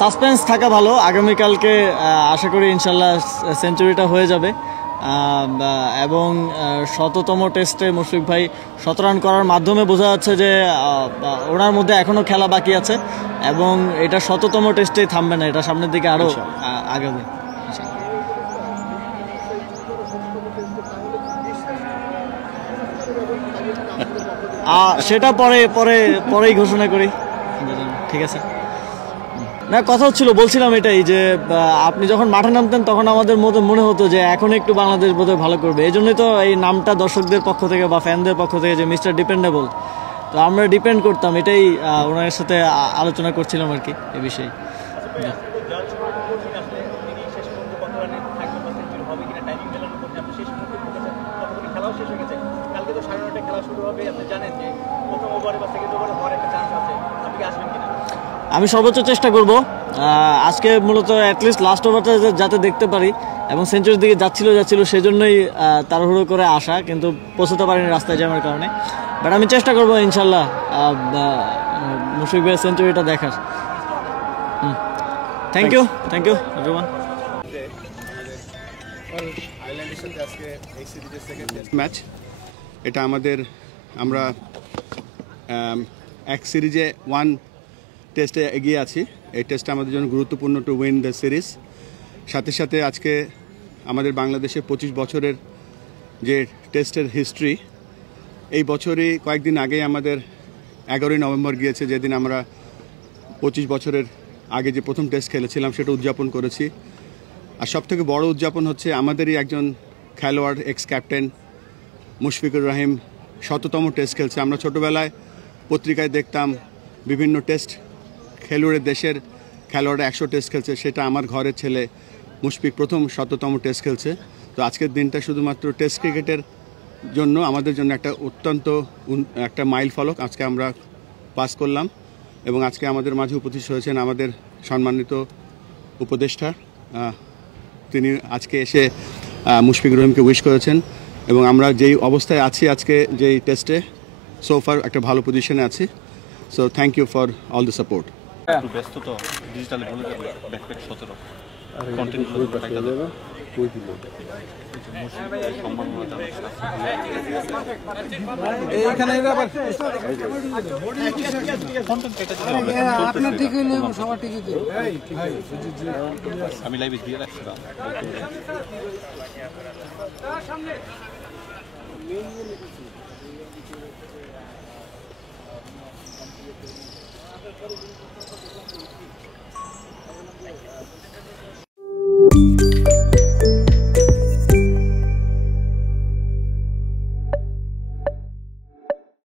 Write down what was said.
Suspense থাকা ভালো, আগামীকালকে আশা করি ইনশাল্লাহ সেঞ্চুরিটা হয়ে যাবে। এবং ১০০তম টেস্টে মুশফিক ভাই ১৭ রান করার মাধ্যমে বোঝা যাচ্ছে যে ওনার মধ্যে এখনও খেলা বাকি আছে এবং এটা ১০০তম টেস্টেই থামবে না, এটা সামনের দিকে আরও আগাবে। সেটা পরেই ঘোষণা করি, ঠিক আছে? না, কথা হচ্ছিল, বলছিলাম এটাই যে আপনি যখন মাঠে নামতেন তখন আমাদের মনে হতো যে এখন একটু বাংলাদেশ বোধহয় ভালো করবে। এই জন্যই তো এই নামটা দর্শকদের পক্ষ থেকে বা ফ্যানদের পক্ষ থেকে যে মিস্টার ডিপেন্ডেবল, তো আমরা ডিপেন্ড করতাম, এটাই ওনার সাথে আলোচনা করছিলাম আর কি এই বিষয়ে। আমি সর্বোচ্চ চেষ্টা করব। আজকে মূলত অ্যাটলিস্ট লাস্ট ওভারটা যাতে দেখতে পারি, এবং সেঞ্চুরির দিকে যাচ্ছিল সেজন্যই তাড়াহুড়ো করে আসা, কিন্তু পৌঁছতে পারিনি রাস্তায় জ্যামের কারণে। বাট আমি চেষ্টা করবো ইনশাল্লাহ মুশফিক ভাইয়ের সেঞ্চুরিটা দেখার। Thank you everyone. ম্যাচ এটা আমরা এক সিরিজে 1 টেস্টে এগিয়ে আছি। এই টেস্টটা আমাদের জন্য গুরুত্বপূর্ণ টু উইন দ্য সিরিজ। সাথে সাথে আজকে আমাদের বাংলাদেশে 25 বছরের যে টেস্টের হিস্ট্রি, এই বছরই কয়েকদিন আগেই আমাদের 11ই নভেম্বর গিয়েছে, যেদিন আমরা 25 বছরের আগে যে প্রথম টেস্ট খেলেছিলাম সেটা উদযাপন করেছি। আর সবথেকে বড় উদযাপন হচ্ছে আমাদেরই একজন খেলোয়াড়, x captain Mushfiqur Rahim 100তম test খেলছে। আমরা ছোটোবেলায় পত্রিকায় দেখতাম বিভিন্ন টেস্ট খেলুড়ের দেশের খেলোয়াড়রা 100 টেস্ট খেলছে, সেটা আমার ঘরের ছেলে মুশফিক প্রথম 100তম টেস্ট খেলছে। তো আজকের দিনটা শুধুমাত্র টেস্ট ক্রিকেটের জন্য আমাদের জন্য একটা অত্যন্ত একটা মাইল ফলক আজকে আমরা পাস করলাম। এবং আজকে আমাদের মাঝে উপস্থিত হয়েছেন আমাদের সম্মানিত উপদেষ্টা, তিনি আজকে এসে মুশফিকুর রহিমকে উইশ করেছেন। এবং আমরা যেই অবস্থায় আছি আজকে যেই টেস্টে সোফার একটা ভালো পজিশনে আছি। So thank you for all the support. ব্যস্ত তো ডিজিটালে বলে দেবে ব্যাকপ্যাক 17 কন্টেন্ট এইখানে আবার আপনার ঠিক হইলে সবার ঠিকই দেব। আমি লাইভে দিয়ে রাখছিলাম সামনে।